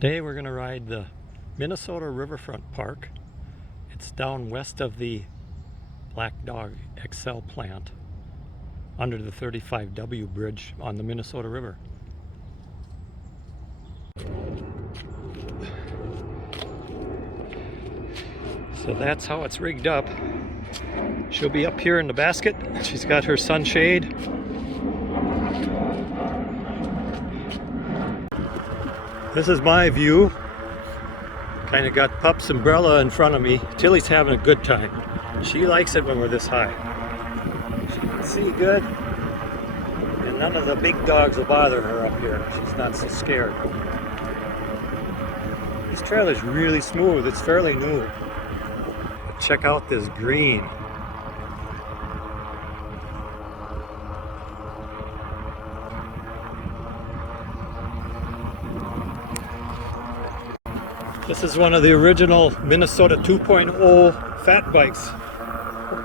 Today we're going to ride the Minnesota Riverfront Park. It's down west of the Black Dog XL plant under the 35W bridge on the Minnesota River. So that's how it's rigged up. She'll be up here in the basket. She's got her sunshade. This is my view. Kind of got Pup's umbrella in front of me. Tilly's having a good time. She likes it when we're this high. She can see good, and none of the big dogs will bother her up here. She's not so scared. This trail is really smooth. It's fairly new. But check out this green. This is one of the original Minnesota 2.0 fat bikes.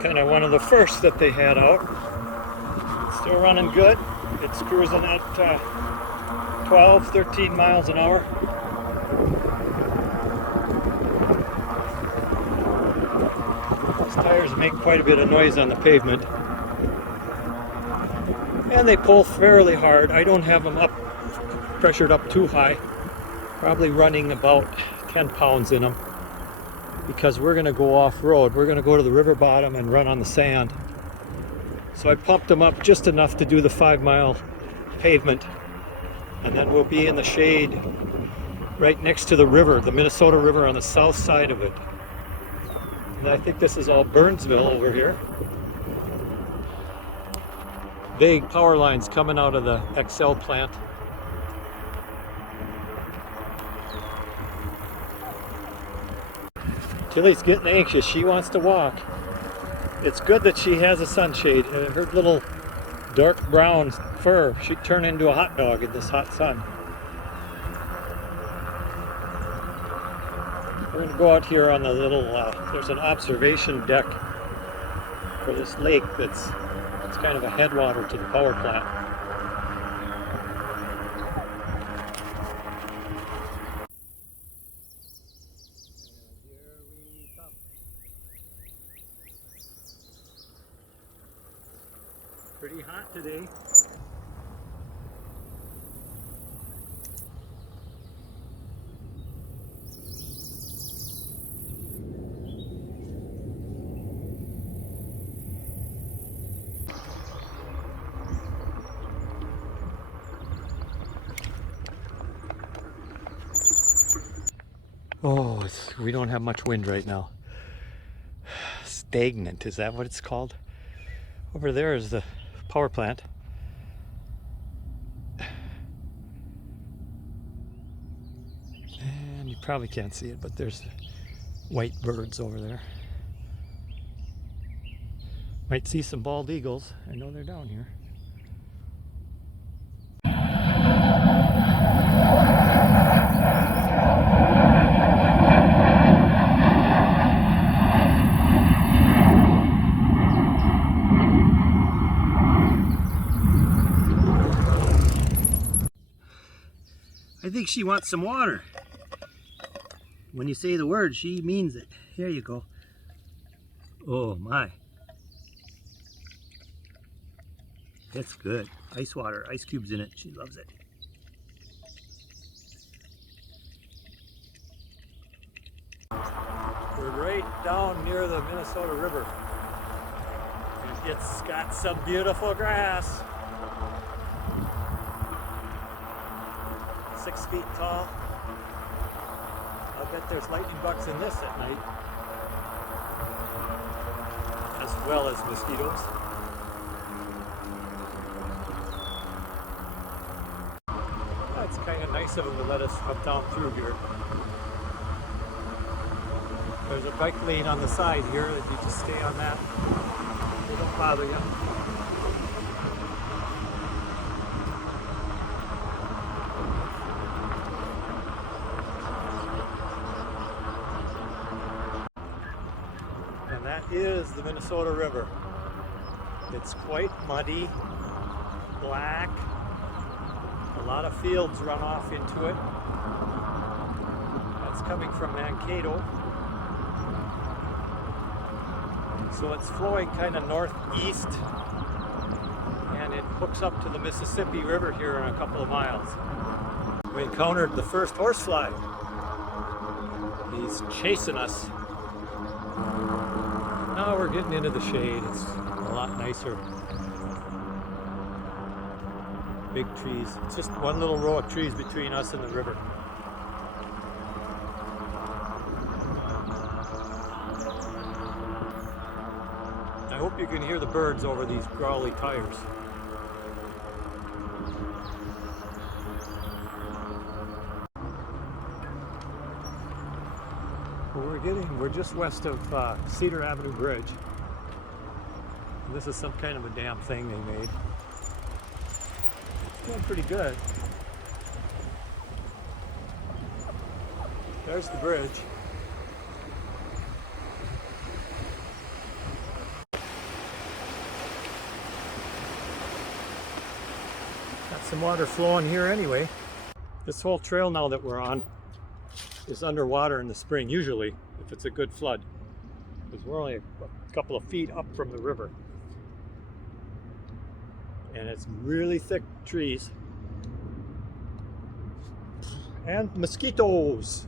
Kind of one of the first that they had out. Still running good. It's cruising at 12, 13 miles an hour. These tires make quite a bit of noise on the pavement. And they pull fairly hard. I don't have them pressured up too high. Probably running about 10 pounds in them, because we're going to go off-road. We're going to go to the river bottom and run on the sand. So I pumped them up just enough to do the 5-mile pavement, and then we'll be in the shade right next to the river, the Minnesota River, on the south side of it. And I think this is all Burnsville over here. Big power lines coming out of the XL plant. Tilly's getting anxious. She wants to walk. It's good that she has a sunshade. Her little dark brown fur, she'd turn into a hot dog in this hot sun. We're going to go out here on the little, there's an observation deck for this lake it's kind of a headwater to the power plant. Pretty hot today. Oh, we don't have much wind right now. Stagnant, is that what it's called? Over there is the power plant. And you probably can't see it, but there's white birds over there. Might see some bald eagles. I know they're down here. I think she wants some water. When you say the word, she means it. Here you go. Oh my. That's good. Ice water, ice cubes in it. She loves it. We're right down near the Minnesota River. It's got some beautiful grass. 6 feet tall. I'll bet there's lightning bugs in this at night, as well as mosquitoes. It's kind of nice of them to let us come down through here. There's a bike lane on the side here that you just stay on that. They don't bother you. And that is the Minnesota River. It's quite muddy, black. A lot of fields run off into it. coming from Mankato. So it's flowing kind of northeast, and it hooks up to the Mississippi River here in a couple of miles. We encountered the first horsefly. He's chasing us. Now we're getting into the shade. It's a lot nicer. Big trees. It's just one little row of trees between us and the river. I hope you can hear the birds over these growly tires. We're just west of Cedar Avenue Bridge. And this is some kind of a damn thing they made. It's going pretty good. There's the bridge. Got some water flowing here anyway. This whole trail now that we're on is underwater in the spring, usually, if it's a good flood, because we're only a couple of feet up from the river. And it's really thick trees. And mosquitoes.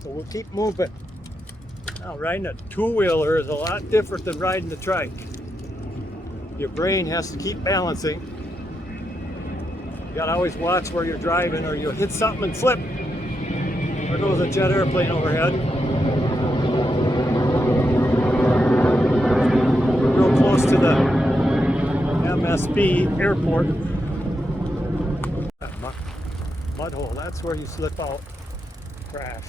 So we'll keep moving. Now, riding a two-wheeler is a lot different than riding the trike. Your brain has to keep balancing. You gotta always watch where you're driving, or you'll hit something and flip. There goes a jet airplane overhead. We're real close to the MSP airport. That mud hole, that's where you slip out, crash.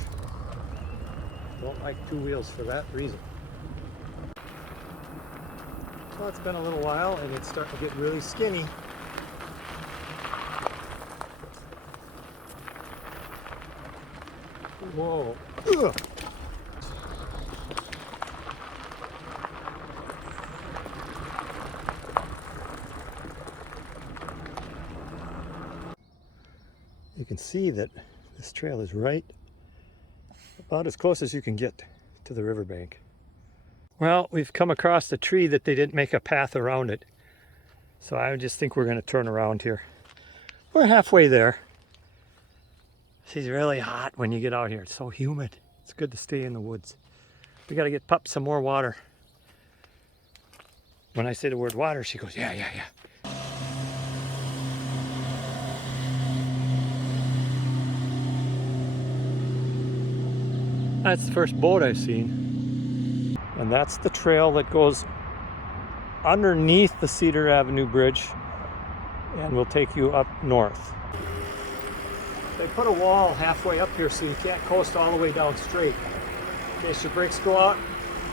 Don't like two wheels for that reason. So it's been a little while and it's starting to get really skinny. Whoa. Ugh. You can see that this trail is right about as close as you can get to the riverbank. Well, we've come across a tree that they didn't make a path around it. So I just think we're going to turn around here. We're halfway there. It's really hot when you get out here. It's so humid. It's good to stay in the woods. We got to get Pup some more water. When I say the word water, she goes, yeah, yeah, yeah. That's the first boat I've seen. And that's the trail that goes underneath the Cedar Avenue Bridge and will take you up north. They put a wall halfway up here so you can't coast all the way down straight. In case your brakes go out,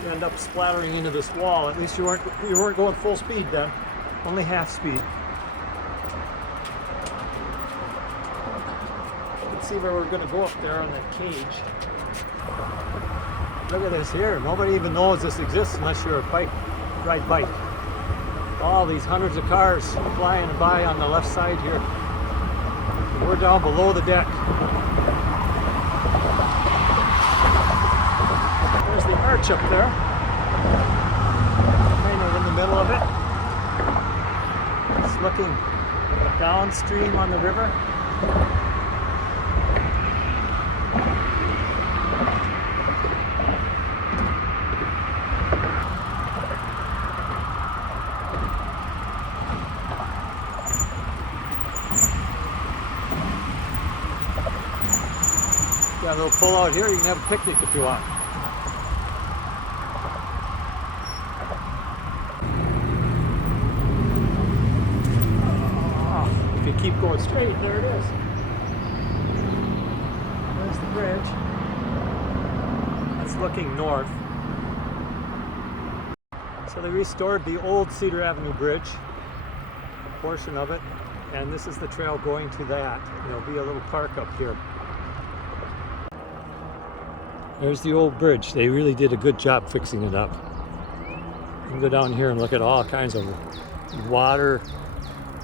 you end up splattering into this wall. At least you weren't going full speed then, only half speed. Let's see where we're going to go up there on that cage. Look at this here. Nobody even knows this exists unless you're a ride bike. All these hundreds of cars flying by on the left side here. We're down below the deck. There's the arch up there, kind of in the middle of it. It's looking downstream on the river. Got a little pull out here, you can have a picnic if you want. If you keep going straight, there it is. There's the bridge. It's looking north. So they restored the old Cedar Avenue Bridge, a portion of it, and this is the trail going to that. There'll be a little park up here. There's the old bridge. They really did a good job fixing it up. You can go down here and look at all kinds of water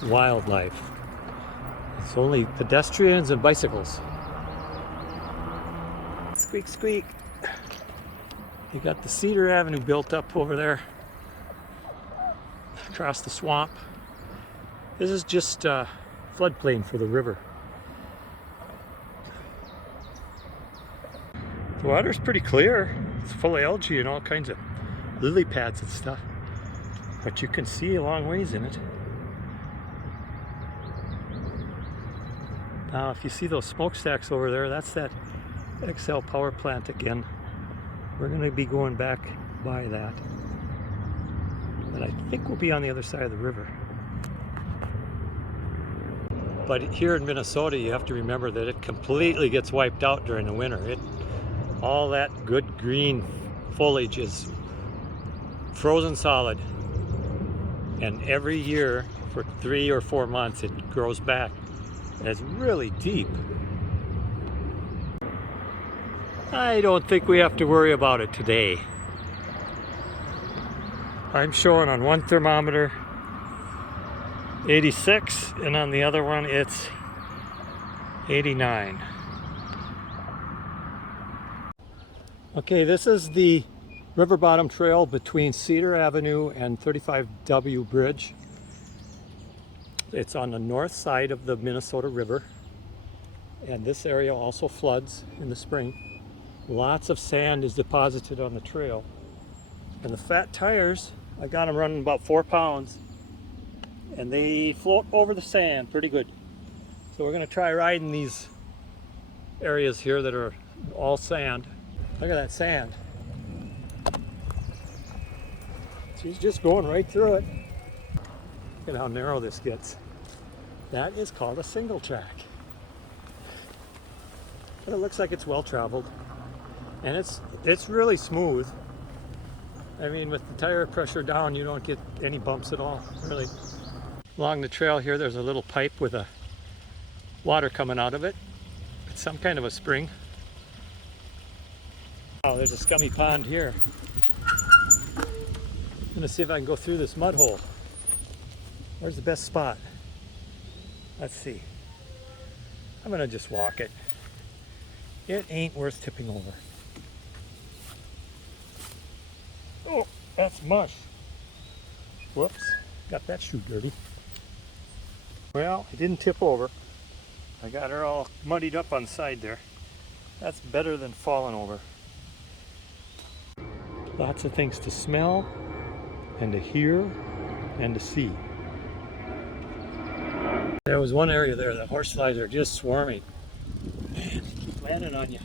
wildlife. It's only pedestrians and bicycles. Squeak, squeak. You got the Cedar Avenue built up over there across the swamp. This is just floodplain for the river. The water's pretty clear. It's full of algae and all kinds of lily pads and stuff. But you can see a long ways in it. Now if you see those smokestacks over there, that's that XL power plant again. We're going to be going back by that. And I think we'll be on the other side of the river. But here in Minnesota, you have to remember that it completely gets wiped out during the winter. All that good green foliage is frozen solid. And every year for 3 or 4 months, it grows back. And it's really deep. I don't think we have to worry about it today. I'm showing on one thermometer 86, and on the other one it's 89. Okay, this is the river bottom trail between Cedar Avenue and 35W Bridge. It's on the north side of the Minnesota River, and this area also floods in the spring. Lots of sand is deposited on the trail, and the fat tires, I got them running about 4 pounds, and they float over the sand pretty good. So we're going to try riding these areas here that are all sand. Look at that sand. She's just going right through it. Look at how narrow this gets. That is called a single track. But it looks like it's well traveled. And it's really smooth. I mean, with the tire pressure down, you don't get any bumps at all, really. Along the trail here, there's a little pipe with a water coming out of it. It's some kind of a spring. Oh, there's a scummy pond here. I'm gonna see if I can go through this mud hole. Where's the best spot? Let's see. I'm gonna just walk it. It ain't worth tipping over. Oh, that's mush. Whoops, got that shoe dirty. Well, it didn't tip over. I got her all muddied up on the side there. That's better than falling over. Lots of things to smell, and to hear, and to see. There was one area there that horseflies are just swarming. Man, they keep landing on you.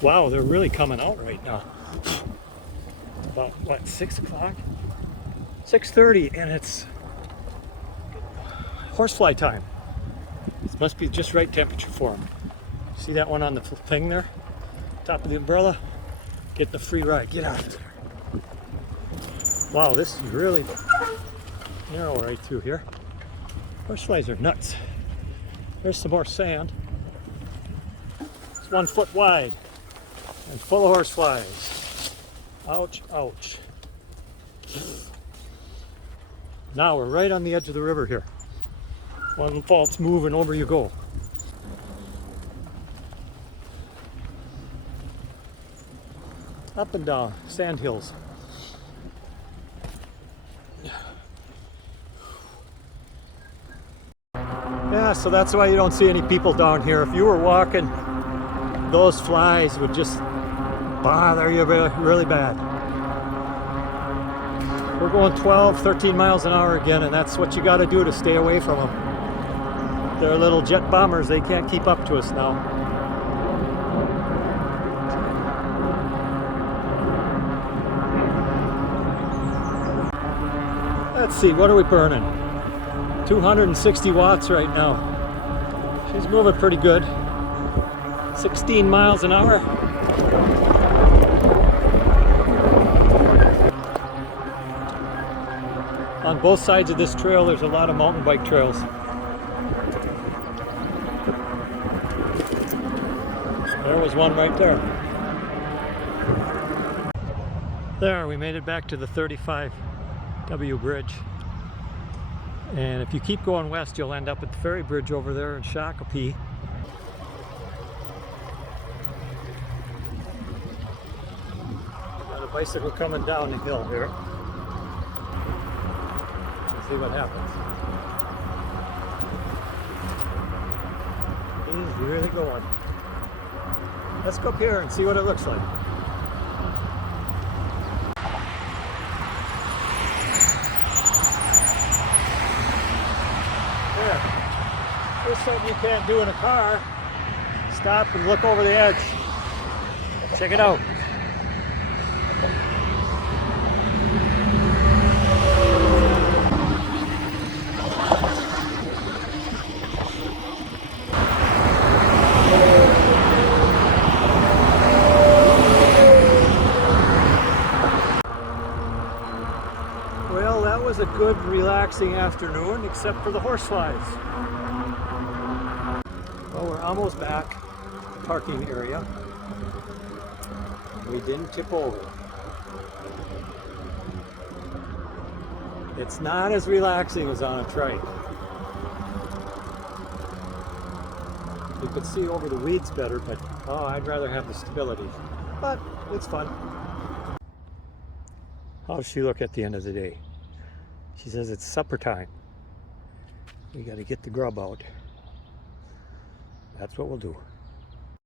Wow, they're really coming out right now. About what, 6 o'clock? 6:30, and it's horsefly time. This must be just right temperature for them. See that one on the thing there? Top of the umbrella? Get the free ride. Get out of there. Wow, this is really narrow right through here. Horseflies are nuts. There's some more sand. It's 1 foot wide and full of horseflies. Ouch, ouch. Now we're right on the edge of the river here. One false move and over you go. Up and down, sand hills. Yeah, so that's why you don't see any people down here. If you were walking, those flies would just bother you really bad. We're going 12, 13 miles an hour again, and that's what you got to do to stay away from them. They're little jet bombers. They can't keep up to us now. Let's see, what are we burning? 260 watts right now. She's moving pretty good. 16 miles an hour. On both sides of this trail, there's a lot of mountain bike trails. There was one right there. There, we made it back to the 35W Bridge. And if you keep going west, you'll end up at the Ferry Bridge over there in Shakopee. bicycle coming down the hill here. Let's see what happens. He's really going. Let's go up here and see what it looks like. There. There's something you can't do in a car. Stop and look over the edge. Check it out. Well, that was a good relaxing afternoon, except for the horseflies. Well, we're almost back to the parking area. We didn't tip over. It's not as relaxing as on a trike. You could see over the weeds better, but oh, I'd rather have the stability. But it's fun. How's she look at the end of the day? She says it's supper time. We got to get the grub out. That's what we'll do.